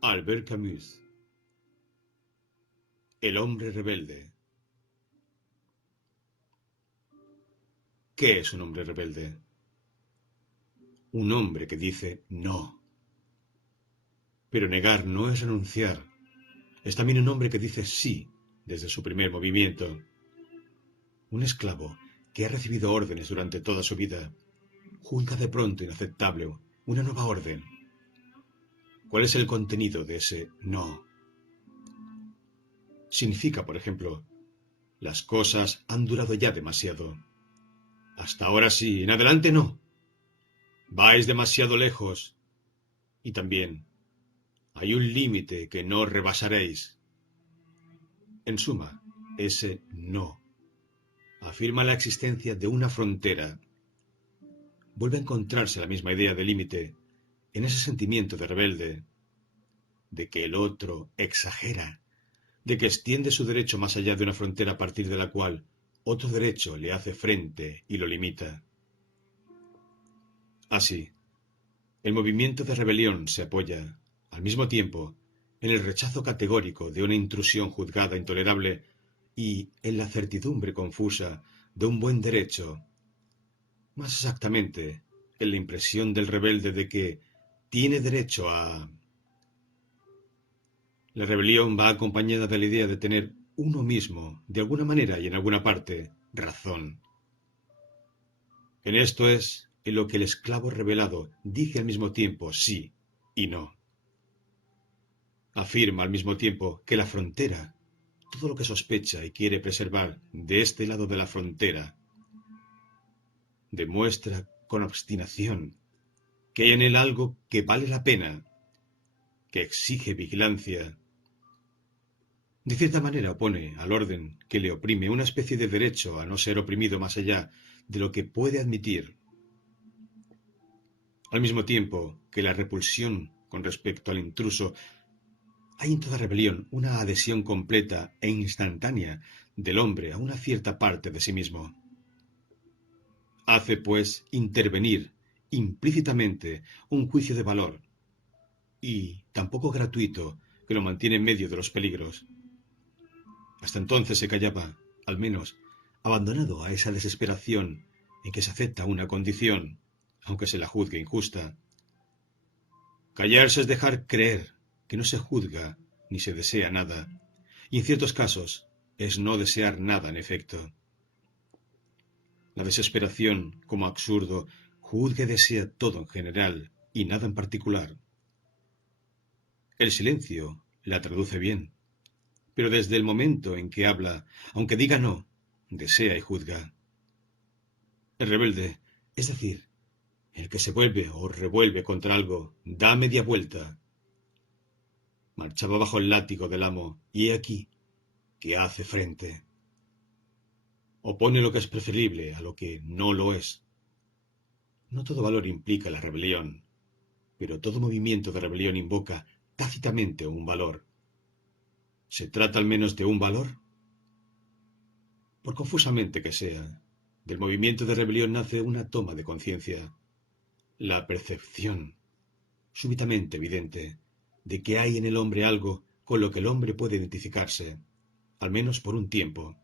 Albert Camus. El hombre rebelde. ¿Qué es un hombre rebelde? Un hombre que dice no. Pero negar no es renunciar. Es también un hombre que dice sí desde su primer movimiento. Un esclavo que ha recibido órdenes durante toda su vida juzga de pronto inaceptable una nueva orden. ¿Cuál es el contenido de ese no? Significa, por ejemplo, las cosas han durado ya demasiado. Hasta ahora sí, en adelante no. Vais demasiado lejos. Y también, hay un límite que no rebasaréis. En suma, ese no afirma la existencia de una frontera. Vuelve a encontrarse la misma idea de límite en ese sentimiento de rebelde, de que el otro exagera, de que extiende su derecho más allá de una frontera a partir de la cual otro derecho le hace frente y lo limita. Así, el movimiento de rebelión se apoya, al mismo tiempo, en el rechazo categórico de una intrusión juzgada intolerable y en la certidumbre confusa de un buen derecho. Más exactamente, en la impresión del rebelde de que tiene derecho a... La rebelión va acompañada de la idea de tener uno mismo, de alguna manera y en alguna parte, razón. En esto es en lo que el esclavo rebelado dice al mismo tiempo sí y no. Afirma al mismo tiempo que la frontera, todo lo que sospecha y quiere preservar de este lado de la frontera, demuestra con obstinación que hay en él algo que vale la pena, que exige vigilancia. De cierta manera opone al orden que le oprime una especie de derecho a no ser oprimido más allá de lo que puede admitir. Al mismo tiempo que la repulsión con respecto al intruso, hay en toda rebelión una adhesión completa e instantánea del hombre a una cierta parte de sí mismo. Hace, pues, intervenir implícitamente un juicio de valor, y tampoco gratuito, que lo mantiene en medio de los peligros. Hasta entonces se callaba, al menos, abandonado a esa desesperación en que se acepta una condición, aunque se la juzgue injusta. Callarse es dejar creer que no se juzga ni se desea nada, y en ciertos casos es no desear nada en efecto. La desesperación, como absurdo, juzga y desea todo en general y nada en particular. El silencio la traduce bien, pero desde el momento en que habla, aunque diga no, desea y juzga. El rebelde, es decir, el que se vuelve o revuelve contra algo, da media vuelta. Marchaba bajo el látigo del amo, y he aquí que hace frente. Opone lo que es preferible a lo que no lo es. No todo valor implica la rebelión, pero todo movimiento de rebelión invoca tácitamente un valor. ¿Se trata al menos de un valor? Por confusamente que sea, del movimiento de rebelión nace una toma de conciencia, la percepción, súbitamente evidente, de que hay en el hombre algo con lo que el hombre puede identificarse, al menos por un tiempo.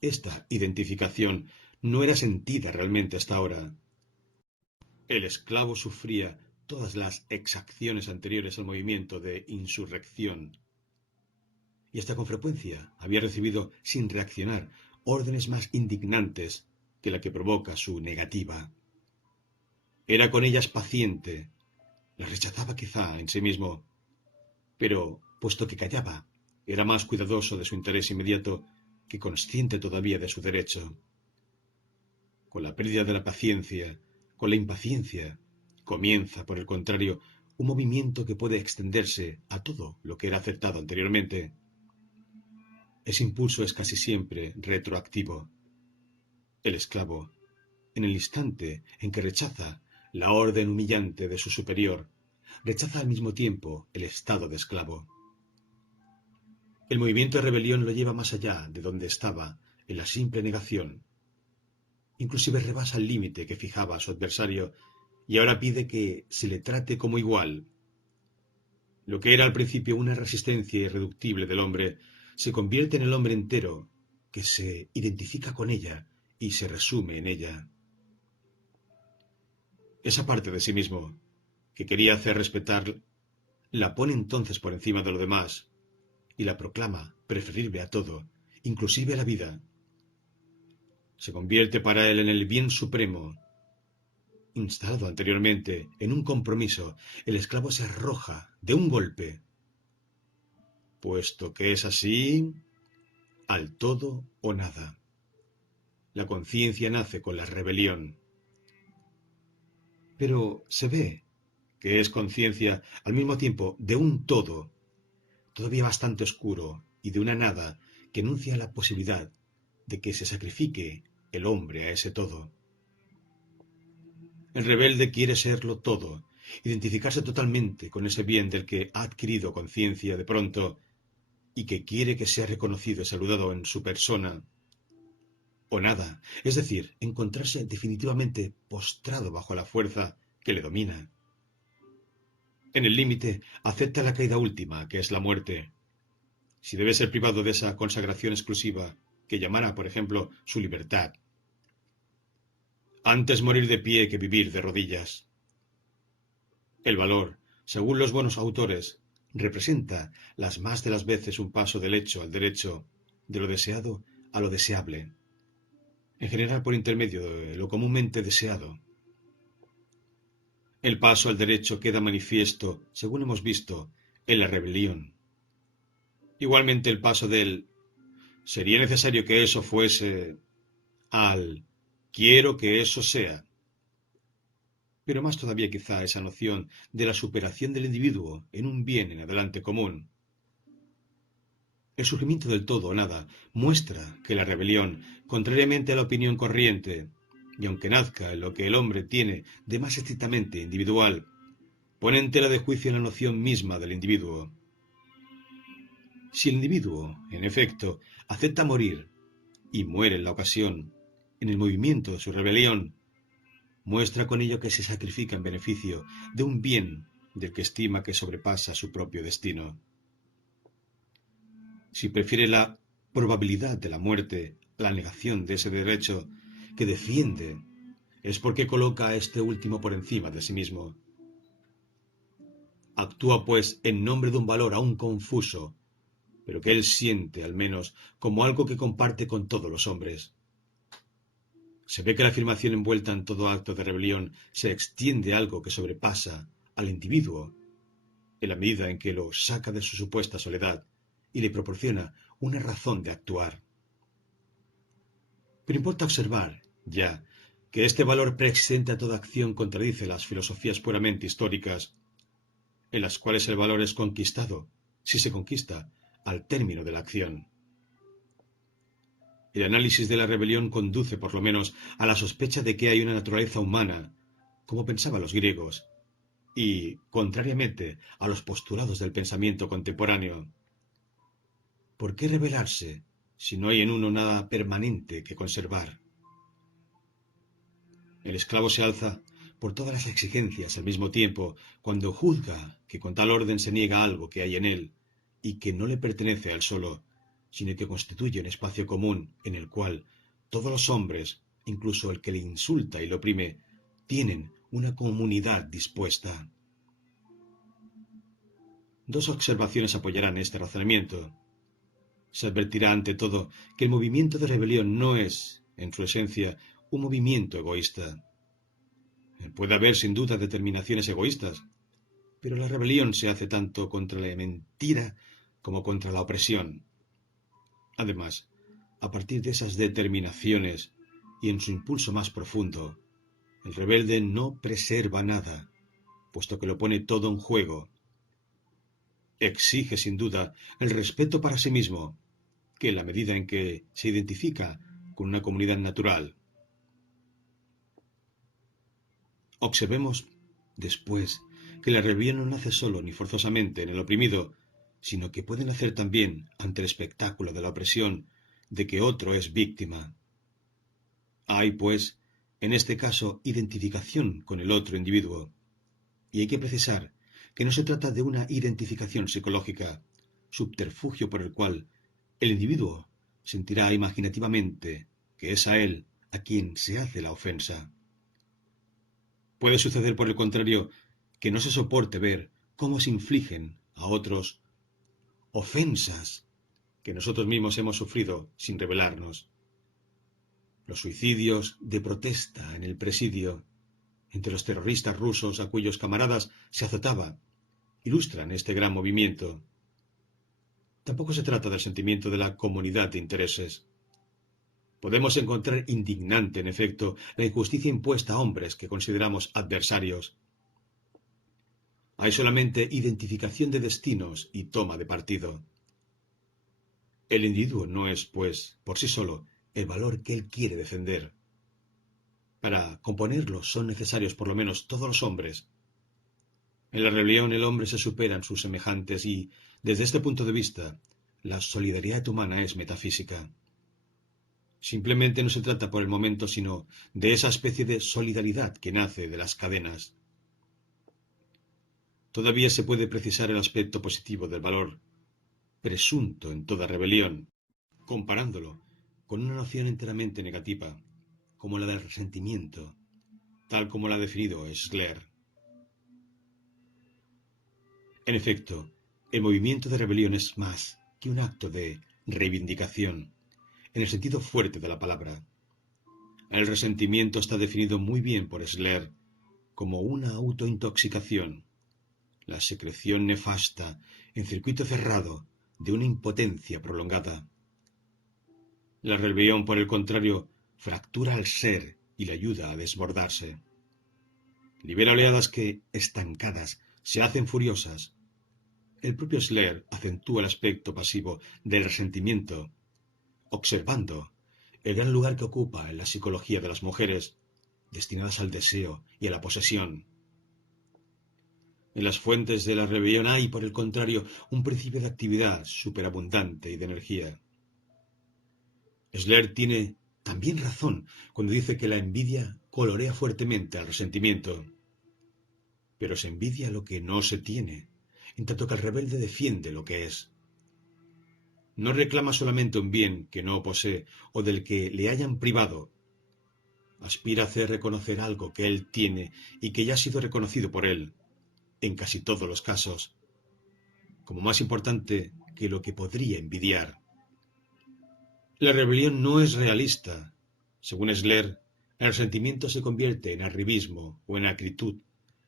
Esta identificación no era sentida realmente hasta ahora. El esclavo sufría todas las exacciones anteriores al movimiento de insurrección, y hasta con frecuencia había recibido, sin reaccionar, órdenes más indignantes que la que provoca su negativa. Era con ellas paciente, las rechazaba quizá en sí mismo, pero, puesto que callaba, era más cuidadoso de su interés inmediato que consciente todavía de su derecho. Con la pérdida de la paciencia, con la impaciencia, comienza, por el contrario, un movimiento que puede extenderse a todo lo que era aceptado anteriormente. Ese impulso es casi siempre retroactivo. El esclavo, en el instante en que rechaza la orden humillante de su superior, rechaza al mismo tiempo el estado de esclavo. El movimiento de rebelión lo lleva más allá de donde estaba, en la simple negación. Inclusive rebasa el límite que fijaba a su adversario y ahora pide que se le trate como igual. Lo que era al principio una resistencia irreductible del hombre se convierte en el hombre entero, que se identifica con ella y se resume en ella. Esa parte de sí mismo, que quería hacer respetar, la pone entonces por encima de lo demás y la proclama preferible a todo, inclusive a la vida. Se convierte para él en el bien supremo. Instalado anteriormente en un compromiso, el esclavo se arroja de un golpe. Puesto que es así, al todo o nada. La conciencia nace con la rebelión. Pero se ve que es conciencia al mismo tiempo de un todo, todavía bastante oscuro, y de una nada que enuncia la posibilidad de que se sacrifique el hombre a ese todo. El rebelde quiere serlo todo, identificarse totalmente con ese bien del que ha adquirido conciencia de pronto y que quiere que sea reconocido y saludado en su persona, o nada, es decir, encontrarse definitivamente postrado bajo la fuerza que le domina. En el límite, acepta la caída última, que es la muerte. Si debe ser privado de esa consagración exclusiva, que llamara, por ejemplo, su libertad. Antes morir de pie que vivir de rodillas. El valor, según los buenos autores, representa las más de las veces un paso del hecho al derecho, de lo deseado a lo deseable, en general por intermedio de lo comúnmente deseado. El paso al derecho queda manifiesto, según hemos visto, en la rebelión. Igualmente el paso del «sería necesario que eso fuese» al «quiero que eso sea». Pero más todavía quizá esa noción de la superación del individuo en un bien en adelante común. El surgimiento del todo o nada muestra que la rebelión, contrariamente a la opinión corriente, y aunque nazca en lo que el hombre tiene de más estrictamente individual, pone en tela de juicio la noción misma del individuo. Si el individuo, en efecto, acepta morir, y muere en la ocasión, en el movimiento de su rebelión, muestra con ello que se sacrifica en beneficio de un bien del que estima que sobrepasa su propio destino. Si prefiere la probabilidad de la muerte a la negación de ese derecho que defiende, es porque coloca a este último por encima de sí mismo. Actúa, pues, en nombre de un valor aún confuso, pero que él siente, al menos, como algo que comparte con todos los hombres. Se ve que la afirmación envuelta en todo acto de rebelión se extiende a algo que sobrepasa al individuo, en la medida en que lo saca de su supuesta soledad y le proporciona una razón de actuar. Pero importa observar, ya, que este valor preexistente a toda acción contradice las filosofías puramente históricas, en las cuales el valor es conquistado, si se conquista, al término de la acción. El análisis de la rebelión conduce, por lo menos, a la sospecha de que hay una naturaleza humana, como pensaban los griegos, y, contrariamente a los postulados del pensamiento contemporáneo. ¿Por qué rebelarse si no hay en uno nada permanente que conservar? El esclavo se alza por todas las exigencias al mismo tiempo cuando juzga que con tal orden se niega algo que hay en él y que no le pertenece a él solo, sino que constituye un espacio común en el cual todos los hombres, incluso el que le insulta y le oprime, tienen una comunidad dispuesta. Dos observaciones apoyarán este razonamiento. Se advertirá ante todo que el movimiento de rebelión no es, en su esencia, un movimiento egoísta. Puede haber sin duda determinaciones egoístas, pero la rebelión se hace tanto contra la mentira como contra la opresión. Además, a partir de esas determinaciones y en su impulso más profundo, el rebelde no preserva nada, puesto que lo pone todo en juego. Exige sin duda el respeto para sí mismo, que en la medida en que se identifica con una comunidad natural. Observemos, después, que la rebelión no nace solo ni forzosamente en el oprimido, sino que puede nacer también ante el espectáculo de la opresión de que otro es víctima. Hay, pues, en este caso, identificación con el otro individuo, y hay que precisar que no se trata de una identificación psicológica, subterfugio por el cual el individuo sentirá imaginativamente que es a él a quien se hace la ofensa. Puede suceder, por el contrario, que no se soporte ver cómo se infligen a otros ofensas que nosotros mismos hemos sufrido sin rebelarnos. Los suicidios de protesta en el presidio entre los terroristas rusos a cuyos camaradas se azotaba ilustran este gran movimiento. Tampoco se trata del sentimiento de la comunidad de intereses. Podemos encontrar indignante, en efecto, la injusticia impuesta a hombres que consideramos adversarios. Hay solamente identificación de destinos y toma de partido. El individuo no es, pues, por sí solo, el valor que él quiere defender. Para componerlo son necesarios por lo menos todos los hombres. En la rebelión el hombre se supera en sus semejantes y, desde este punto de vista, la solidaridad humana es metafísica. Simplemente no se trata por el momento sino de esa especie de solidaridad que nace de las cadenas. Todavía se puede precisar el aspecto positivo del valor presunto en toda rebelión, comparándolo con una noción enteramente negativa, como la del resentimiento, tal como la ha definido Schiller. En efecto, el movimiento de rebelión es más que un acto de reivindicación, en el sentido fuerte de la palabra. El resentimiento está definido muy bien por Schiller como una autointoxicación, la secreción nefasta en circuito cerrado de una impotencia prolongada. La rebelión, por el contrario, fractura al ser y le ayuda a desbordarse. Libera oleadas que, estancadas, se hacen furiosas. El propio Schiller acentúa el aspecto pasivo del resentimiento, observando el gran lugar que ocupa en la psicología de las mujeres, destinadas al deseo y a la posesión. En las fuentes de la rebelión hay, por el contrario, un principio de actividad superabundante y de energía. Schiller tiene también razón cuando dice que la envidia colorea fuertemente al resentimiento. Pero se envidia lo que no se tiene, en tanto que el rebelde defiende lo que es. No reclama solamente un bien que no posee o del que le hayan privado. Aspira a hacer reconocer algo que él tiene y que ya ha sido reconocido por él, en casi todos los casos, como más importante que lo que podría envidiar. La rebelión no es realista. Según Schiller, el resentimiento se convierte en arribismo o en acritud,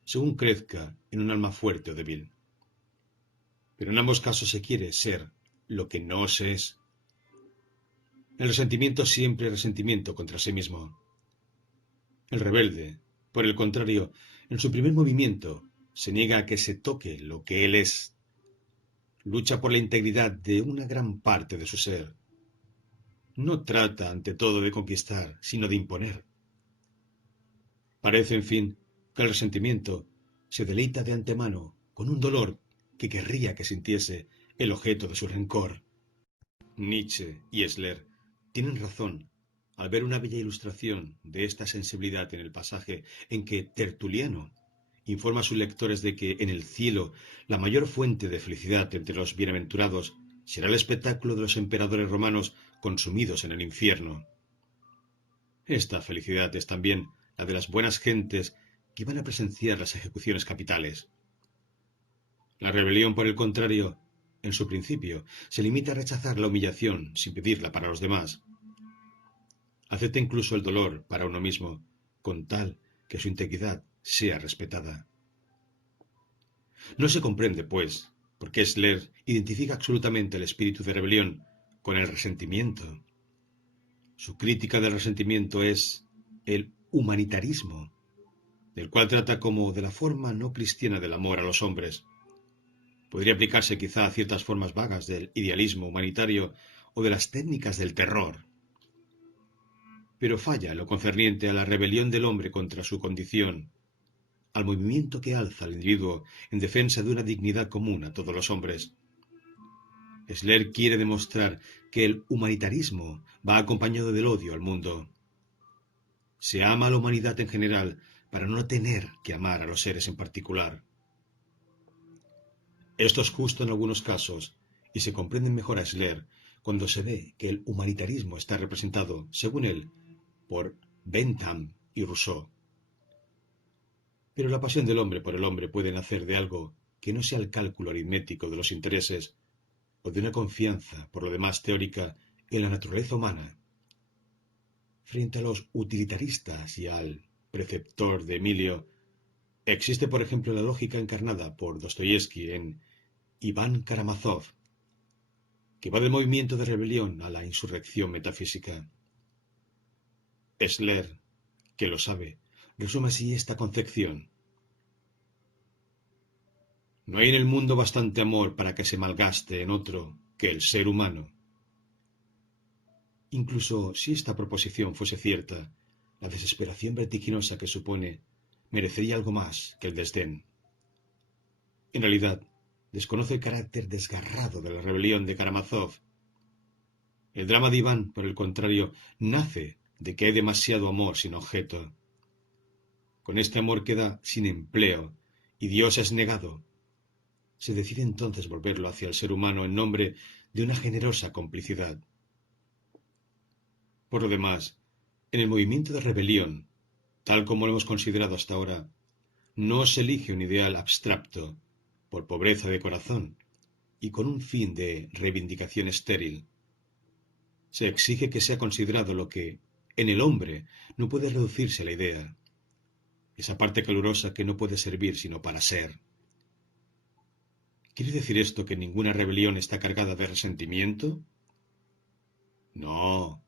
según crezca en un alma fuerte o débil. Pero en ambos casos se quiere ser lo que no se es. El resentimiento siempre es resentimiento contra sí mismo. El rebelde, por el contrario, en su primer movimiento, se niega a que se toque lo que él es. Lucha por la integridad de una gran parte de su ser. No trata, ante todo, de conquistar, sino de imponer. Parece, en fin, que el resentimiento se deleita de antemano con un dolor que querría que sintiese el objeto de su rencor. Nietzsche y Schiller tienen razón al ver una bella ilustración de esta sensibilidad en el pasaje en que Tertuliano informa a sus lectores de que en el cielo la mayor fuente de felicidad entre los bienaventurados será el espectáculo de los emperadores romanos consumidos en el infierno. Esta felicidad es también la de las buenas gentes que van a presenciar las ejecuciones capitales. La rebelión, por el contrario, en su principio, se limita a rechazar la humillación sin pedirla para los demás. Acepta incluso el dolor para uno mismo, con tal que su integridad sea respetada. No se comprende, pues, por qué Schiller identifica absolutamente el espíritu de rebelión con el resentimiento. Su crítica del resentimiento es el humanitarismo, del cual trata como de la forma no cristiana del amor a los hombres. Podría aplicarse quizá a ciertas formas vagas del idealismo humanitario o de las técnicas del terror. Pero falla en lo concerniente a la rebelión del hombre contra su condición, al movimiento que alza al individuo en defensa de una dignidad común a todos los hombres. Schiller quiere demostrar que el humanitarismo va acompañado del odio al mundo. Se ama a la humanidad en general para no tener que amar a los seres en particular. Esto es justo en algunos casos, y se comprende mejor a Schiller cuando se ve que el humanitarismo está representado, según él, por Bentham y Rousseau. Pero la pasión del hombre por el hombre puede nacer de algo que no sea el cálculo aritmético de los intereses o de una confianza, por lo demás teórica, en la naturaleza humana. Frente a los utilitaristas y al preceptor de Emilio, existe, por ejemplo, la lógica encarnada por Dostoyevsky en Iván Karamazov, que va del movimiento de rebelión a la insurrección metafísica. Schiller, que lo sabe, resume así esta concepción. No hay en el mundo bastante amor para que se malgaste en otro que el ser humano. Incluso si esta proposición fuese cierta, la desesperación vertiginosa que supone merecería algo más que el desdén. En realidad, desconoce el carácter desgarrado de la rebelión de Karamazov. El drama de Iván, por el contrario, nace de que hay demasiado amor sin objeto. Con este amor queda sin empleo, y Dios es negado. Se decide entonces volverlo hacia el ser humano en nombre de una generosa complicidad. Por lo demás, en el movimiento de rebelión, tal como lo hemos considerado hasta ahora, no se elige un ideal abstracto, por pobreza de corazón, y con un fin de reivindicación estéril. Se exige que sea considerado lo que, en el hombre, no puede reducirse a la idea, esa parte calurosa que no puede servir sino para ser. ¿Quiere decir esto que ninguna rebelión está cargada de resentimiento? No,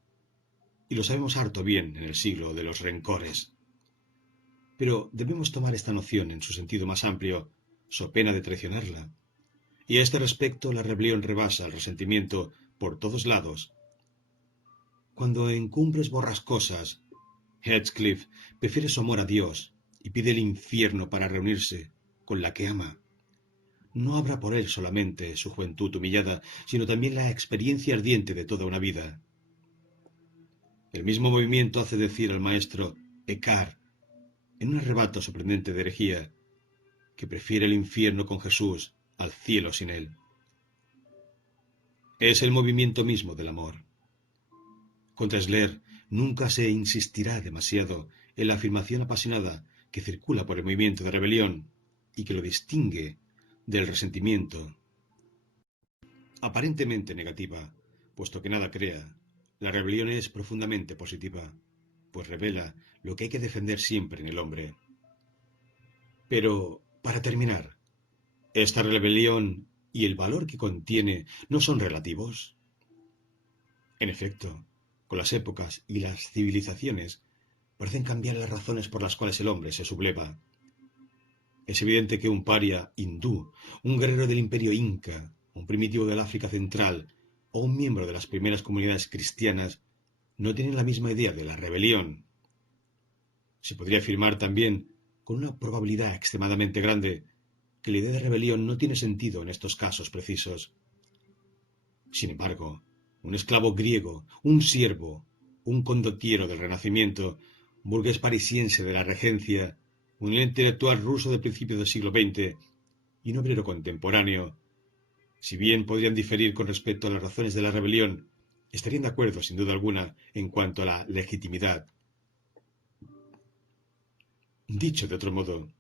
y lo sabemos harto bien en el siglo de los rencores. Pero debemos tomar esta noción en su sentido más amplio, so pena de traicionarla. Y a este respecto la rebelión rebasa el resentimiento por todos lados. Cuando en cumbres borrascosas, Heathcliff prefiere su amor a Dios y pide el infierno para reunirse con la que ama, no habrá por él solamente su juventud humillada, sino también la experiencia ardiente de toda una vida. El mismo movimiento hace decir al maestro Eckhart, en un arrebato sorprendente de herejía, que prefiere el infierno con Jesús al cielo sin él. Es el movimiento mismo del amor. Contra Schiller nunca se insistirá demasiado en la afirmación apasionada que circula por el movimiento de rebelión y que lo distingue del resentimiento. Aparentemente negativa, puesto que nada crea, la rebelión es profundamente positiva, pues revela lo que hay que defender siempre en el hombre. Pero, para terminar, ¿esta rebelión y el valor que contiene no son relativos? En efecto, con las épocas y las civilizaciones parecen cambiar las razones por las cuales el hombre se subleva. Es evidente que un paria hindú, un guerrero del imperio inca, un primitivo del África Central o un miembro de las primeras comunidades cristianas no tienen la misma idea de la rebelión. Se podría afirmar también, con una probabilidad extremadamente grande, que la idea de rebelión no tiene sentido en estos casos precisos. Sin embargo, un esclavo griego, un siervo, un condottiero del Renacimiento, un burgués parisiense de la Regencia, un intelectual ruso de principios del siglo XX y un obrero contemporáneo, si bien podrían diferir con respecto a las razones de la rebelión, estarían de acuerdo, sin duda alguna, en cuanto a la legitimidad. Dicho de otro modo,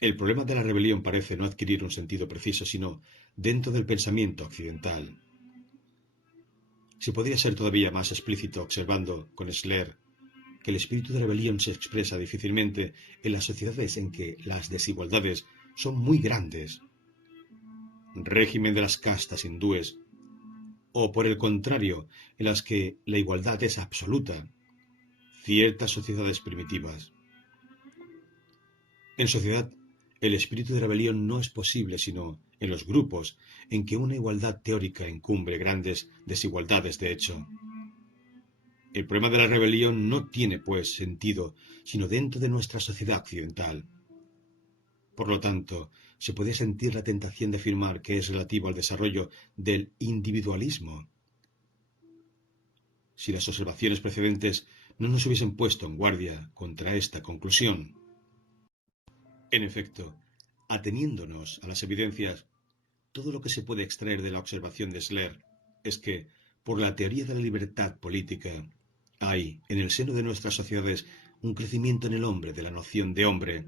el problema de la rebelión parece no adquirir un sentido preciso, sino dentro del pensamiento occidental. Se podría ser todavía más explícito observando con Schiller que el espíritu de rebelión se expresa difícilmente en las sociedades en que las desigualdades son muy grandes, régimen de las castas hindúes, o por el contrario, en las que la igualdad es absoluta, ciertas sociedades primitivas. En sociedad, el espíritu de rebelión no es posible sino en los grupos en que una igualdad teórica encumbre grandes desigualdades de hecho. El problema de la rebelión no tiene, pues, sentido sino dentro de nuestra sociedad occidental. Por lo tanto, se puede sentir la tentación de afirmar que es relativo al desarrollo del individualismo. Si las observaciones precedentes no nos hubiesen puesto en guardia contra esta conclusión. En efecto, Ateniéndonos a las evidencias, todo lo que se puede extraer de la observación de Schler es que, por la teoría de la libertad política, hay, en el seno de nuestras sociedades, un crecimiento en el hombre de la noción de hombre,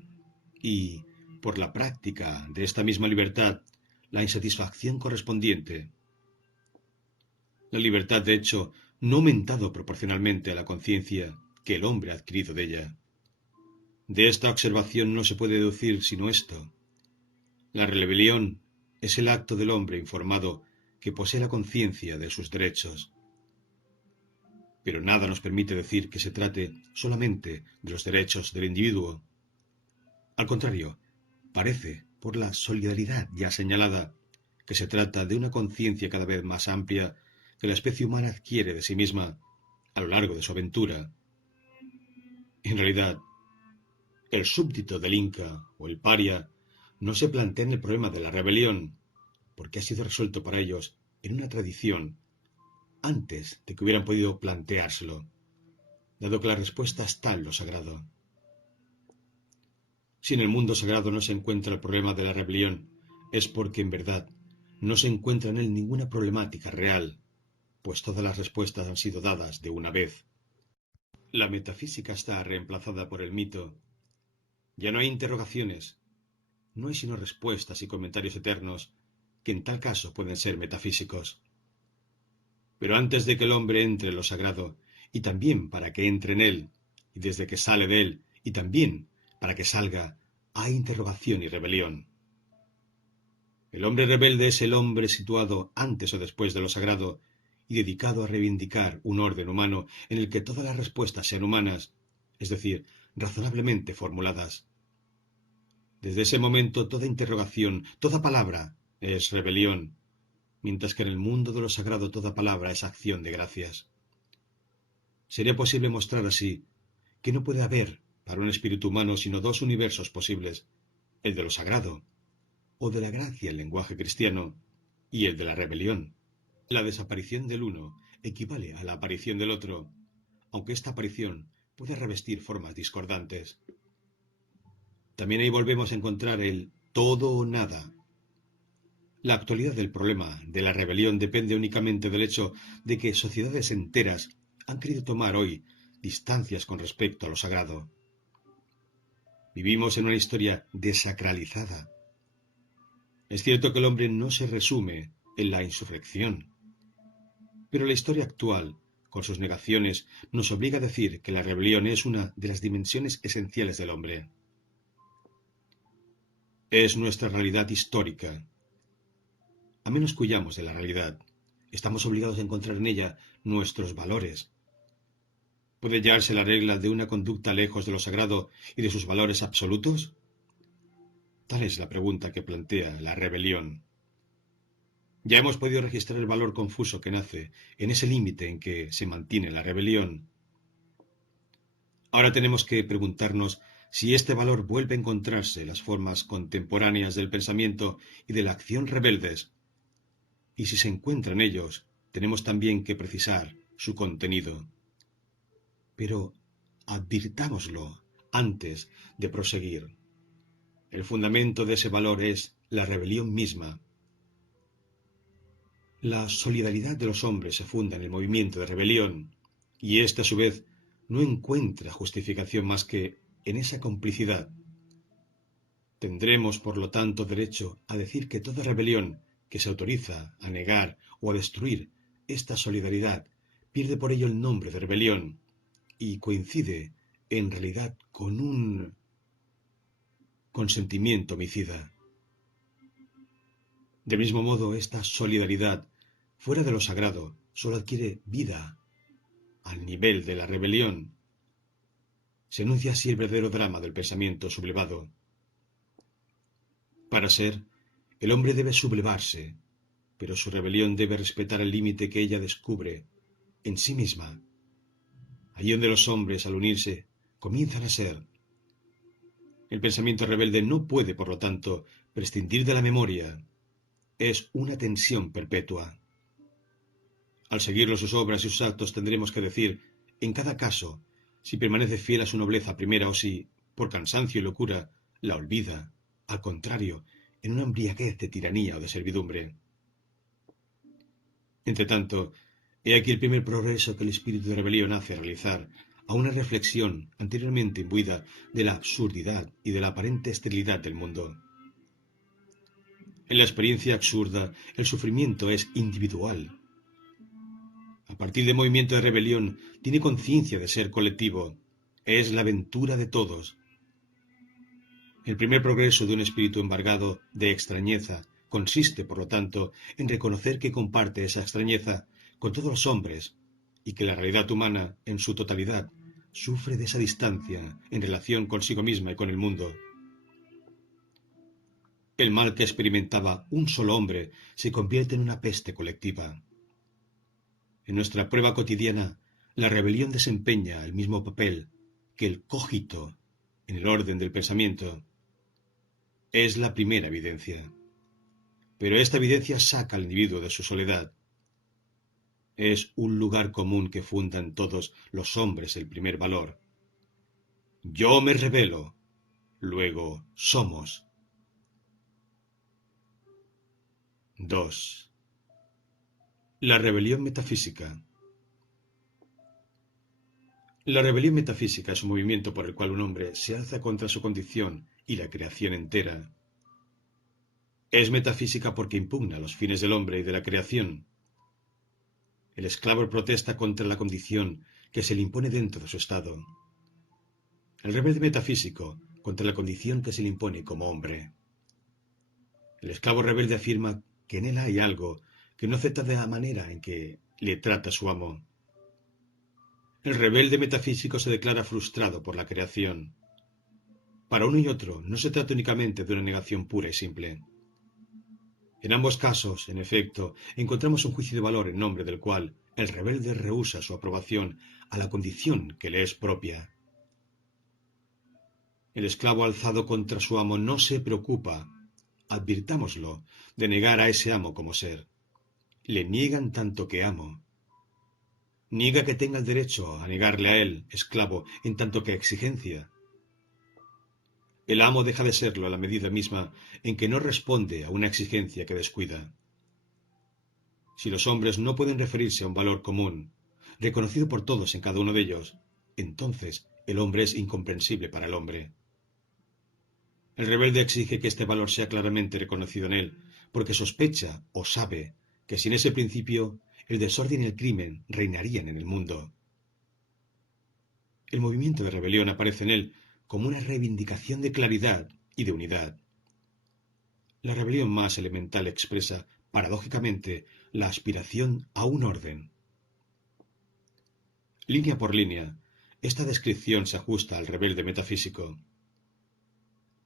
y, por la práctica de esta misma libertad, la insatisfacción correspondiente. La libertad, de hecho, no ha aumentado proporcionalmente a la conciencia que el hombre ha adquirido de ella. De esta observación no se puede deducir sino esto. La rebelión es el acto del hombre informado que posee la conciencia de sus derechos. Pero nada nos permite decir que se trate solamente de los derechos del individuo. Al contrario, parece, por la solidaridad ya señalada, que se trata de una conciencia cada vez más amplia que la especie humana adquiere de sí misma a lo largo de su aventura. En realidad, el súbdito del Inca o el paria no se plantean el problema de la rebelión, porque ha sido resuelto para ellos en una tradición antes de que hubieran podido planteárselo, dado que la respuesta está en lo sagrado. Si en el mundo sagrado no se encuentra el problema de la rebelión, es porque en verdad no se encuentra en él ninguna problemática real, pues todas las respuestas han sido dadas de una vez. La metafísica está reemplazada por el mito. Ya no hay interrogaciones, no hay sino respuestas y comentarios eternos, que en tal caso pueden ser metafísicos. Pero antes de que el hombre entre en lo sagrado, y también para que entre en él, y desde que sale de él, y también para que salga, hay interrogación y rebelión. El hombre rebelde es el hombre situado antes o después de lo sagrado, y dedicado a reivindicar un orden humano en el que todas las respuestas sean humanas, es decir, razonablemente formuladas. Desde ese momento toda interrogación, toda palabra es rebelión, mientras que en el mundo de lo sagrado toda palabra es acción de gracias. Sería posible mostrar así que no puede haber para un espíritu humano sino dos universos posibles, el de lo sagrado, o de la gracia en lenguaje cristiano, y el de la rebelión. La desaparición del uno equivale a la aparición del otro, aunque esta aparición puede revestir formas discordantes. También ahí volvemos a encontrar el todo o nada. La actualidad del problema de la rebelión depende únicamente del hecho de que sociedades enteras han querido tomar hoy distancias con respecto a lo sagrado. Vivimos en una historia desacralizada. Es cierto que el hombre no se resume en la insurrección, pero la historia actual, con sus negaciones, nos obliga a decir que la rebelión es una de las dimensiones esenciales del hombre. Es nuestra realidad histórica. A menos que huyamos de la realidad, estamos obligados a encontrar en ella nuestros valores. ¿Puede hallarse la regla de una conducta lejos de lo sagrado y de sus valores absolutos? Tal es la pregunta que plantea la rebelión. Ya hemos podido registrar el valor confuso que nace en ese límite en que se mantiene la rebelión. Ahora tenemos que preguntarnos si este valor vuelve a encontrarse en las formas contemporáneas del pensamiento y de la acción rebeldes. Y si se encuentra en ellos, tenemos también que precisar su contenido. Pero advirtámoslo antes de proseguir. El fundamento de ese valor es la rebelión misma. La solidaridad de los hombres se funda en el movimiento de rebelión, y éste a su vez no encuentra justificación más que en esa complicidad. Tendremos, por lo tanto, derecho a decir que toda rebelión que se autoriza a negar o a destruir esta solidaridad pierde por ello el nombre de rebelión y coincide en realidad con un consentimiento homicida. Del mismo modo, esta solidaridad, fuera de lo sagrado, solo adquiere vida al nivel de la rebelión. Se enuncia así el verdadero drama del pensamiento sublevado. Para ser, el hombre debe sublevarse, pero su rebelión debe respetar el límite que ella descubre en sí misma. Allí donde los hombres, al unirse, comienzan a ser. El pensamiento rebelde no puede, por lo tanto, prescindir de la memoria. Es una tensión perpetua. Al seguirlo sus obras y sus actos tendremos que decir, en cada caso, si permanece fiel a su nobleza primera o si, por cansancio y locura, la olvida al contrario, en una embriaguez de tiranía o de servidumbre. Entretanto, he aquí el primer progreso que el espíritu de rebelión hace realizar a una reflexión anteriormente imbuida de la absurdidad y de la aparente esterilidad del mundo. En la experiencia absurda, el sufrimiento es individual. A partir del movimiento de rebelión, tiene conciencia de ser colectivo. Es la aventura de todos. El primer progreso de un espíritu embargado de extrañeza consiste, por lo tanto, en reconocer que comparte esa extrañeza con todos los hombres y que la realidad humana, en su totalidad, sufre de esa distancia en relación consigo misma y con el mundo. El mal que experimentaba un solo hombre se convierte en una peste colectiva. En nuestra prueba cotidiana, la rebelión desempeña el mismo papel que el cogito en el orden del pensamiento. Es la primera evidencia. Pero esta evidencia saca al individuo de su soledad. Es un lugar común que funda en todos los hombres el primer valor. Yo me rebelo, luego somos. 2. La rebelión metafísica. La rebelión metafísica es un movimiento por el cual un hombre se alza contra su condición y la creación entera. Es metafísica porque impugna los fines del hombre y de la creación. El esclavo protesta contra la condición que se le impone dentro de su estado. El rebelde metafísico contra la condición que se le impone como hombre. El esclavo rebelde afirma que en él hay algo que no acepta de la manera en que le trata su amo. El rebelde metafísico se declara frustrado por la creación. Para uno y otro no se trata únicamente de una negación pura y simple. En ambos casos, en efecto, encontramos un juicio de valor en nombre del cual el rebelde rehúsa su aprobación a la condición que le es propia. El esclavo alzado contra su amo no se preocupa, advirtámoslo, de negar a ese amo como ser. Le niegan tanto que amo. Niega que tenga el derecho a negarle a él, esclavo, en tanto que exigencia. El amo deja de serlo a la medida misma en que no responde a una exigencia que descuida. Si los hombres no pueden referirse a un valor común, reconocido por todos en cada uno de ellos, entonces el hombre es incomprensible para el hombre. El rebelde exige que este valor sea claramente reconocido en él, porque sospecha o sabe que sin ese principio el desorden y el crimen reinarían en el mundo. El movimiento de rebelión aparece en él como una reivindicación de claridad y de unidad. La rebelión más elemental expresa, paradójicamente, la aspiración a un orden. Línea por línea, esta descripción se ajusta al rebelde metafísico.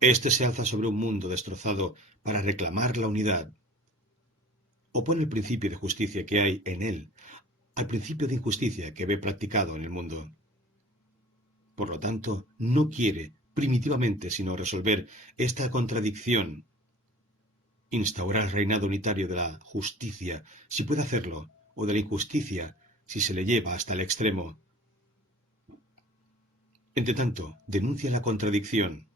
Este se alza sobre un mundo destrozado para reclamar la unidad. Opone el principio de justicia que hay en él al principio de injusticia que ve practicado en el mundo. Por lo tanto, no quiere primitivamente sino resolver esta contradicción, instaurar el reinado unitario de la justicia, si puede hacerlo, o de la injusticia, si se le lleva hasta el extremo. Entretanto, denuncia la contradicción.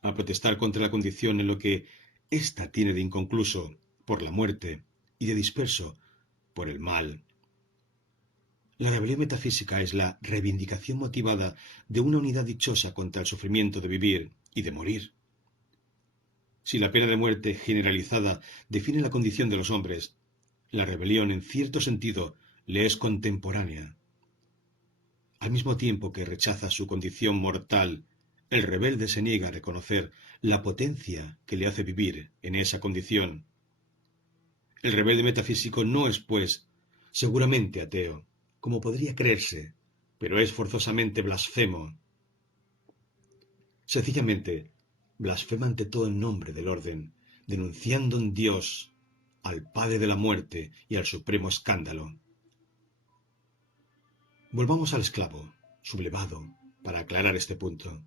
A protestar contra la condición en lo que ésta tiene de inconcluso, por la muerte, y de disperso, por el mal. La rebelión metafísica es la reivindicación motivada de una unidad dichosa contra el sufrimiento de vivir y de morir. Si la pena de muerte generalizada define la condición de los hombres, la rebelión en cierto sentido le es contemporánea. Al mismo tiempo que rechaza su condición mortal, el rebelde se niega a reconocer la potencia que le hace vivir en esa condición. El rebelde metafísico no es, pues, seguramente ateo, como podría creerse, pero es forzosamente blasfemo. Sencillamente, blasfema ante todo en nombre del orden, denunciando en Dios al Padre de la muerte y al supremo escándalo. Volvamos al esclavo, sublevado, para aclarar este punto.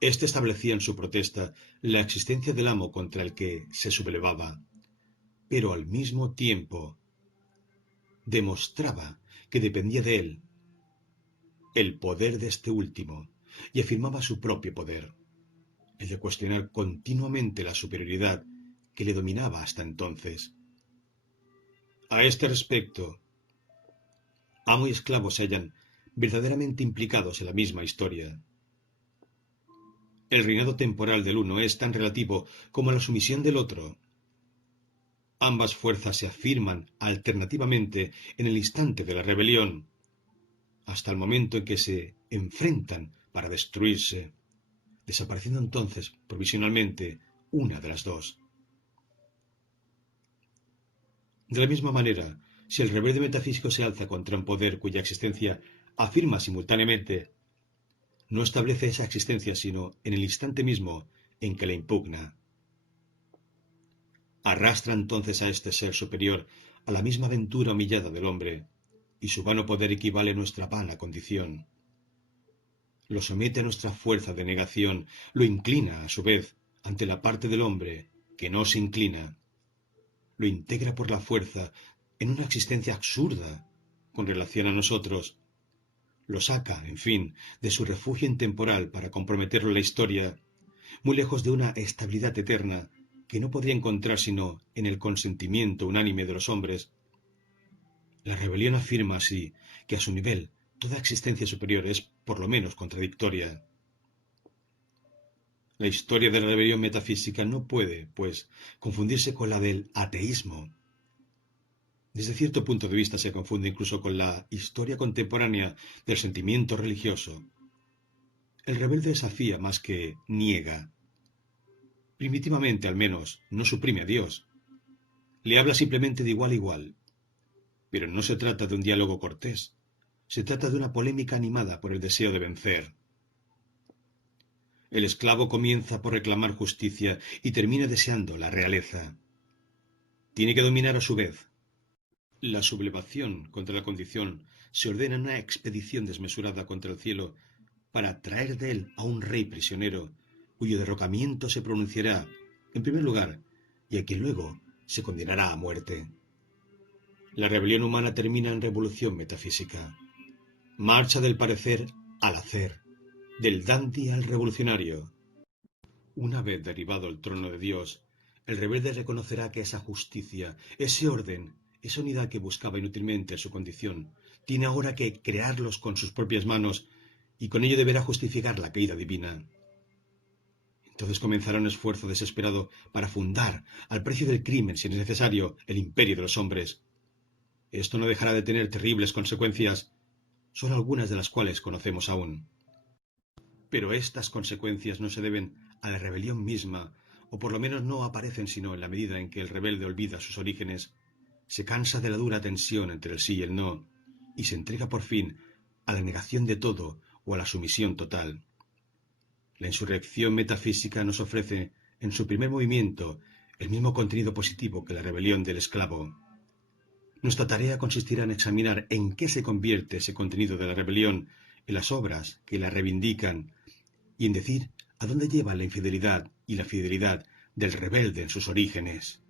Este establecía en su protesta la existencia del amo contra el que se sublevaba, pero al mismo tiempo demostraba que dependía de él el poder de este último y afirmaba su propio poder. el de cuestionar continuamente la superioridad que le dominaba hasta entonces. A este respecto, amo y esclavo se hallan verdaderamente implicados en la misma historia. El reinado temporal del uno es tan relativo como la sumisión del otro. Ambas fuerzas se afirman alternativamente en el instante de la rebelión, hasta el momento en que se enfrentan para destruirse, desapareciendo entonces provisionalmente una de las dos. De la misma manera, si el rebelde metafísico se alza contra un poder cuya existencia afirma simultáneamente, no establece esa existencia sino en el instante mismo en que la impugna. Arrastra entonces a este ser superior a la misma aventura humillada del hombre, y su vano poder equivale a nuestra vana condición. Lo somete a nuestra fuerza de negación, lo inclina, a su vez, ante la parte del hombre que no se inclina. Lo integra por la fuerza en una existencia absurda con relación a nosotros. Lo saca, en fin, de su refugio intemporal para comprometerlo en la historia, muy lejos de una estabilidad eterna que no podría encontrar sino en el consentimiento unánime de los hombres. La rebelión afirma así que a su nivel toda existencia superior es por lo menos contradictoria. La historia de la rebelión metafísica no puede, pues, confundirse con la del ateísmo. Desde cierto punto de vista se confunde incluso con la historia contemporánea del sentimiento religioso. El rebelde desafía más que niega. Primitivamente, al menos, no suprime a Dios. Le habla simplemente de igual a igual. Pero no se trata de un diálogo cortés. Se trata de una polémica animada por el deseo de vencer. El esclavo comienza por reclamar justicia y termina deseando la realeza. Tiene que dominar a su vez. La sublevación contra la condición se ordena en una expedición desmesurada contra el cielo para traer de él a un rey prisionero, cuyo derrocamiento se pronunciará, en primer lugar, y a quien luego se condenará a muerte. La rebelión humana termina en revolución metafísica. Marcha del parecer al hacer, del dandy al revolucionario. Una vez derribado el trono de Dios, el rebelde reconocerá que esa justicia, ese orden, esa unidad que buscaba inútilmente en su condición, tiene ahora que crearlos con sus propias manos y con ello deberá justificar la caída divina. Entonces comenzará un esfuerzo desesperado para fundar, al precio del crimen, si es necesario, el imperio de los hombres. Esto no dejará de tener terribles consecuencias, solo algunas de las cuales conocemos aún. Pero estas consecuencias no se deben a la rebelión misma, o por lo menos no aparecen sino en la medida en que el rebelde olvida sus orígenes, se cansa de la dura tensión entre el sí y el no, y se entrega por fin a la negación de todo o a la sumisión total. La insurrección metafísica nos ofrece, en su primer movimiento, el mismo contenido positivo que la rebelión del esclavo. Nuestra tarea consistirá en examinar en qué se convierte ese contenido de la rebelión en las obras que la reivindican y en decir a dónde lleva la infidelidad y la fidelidad del rebelde en sus orígenes.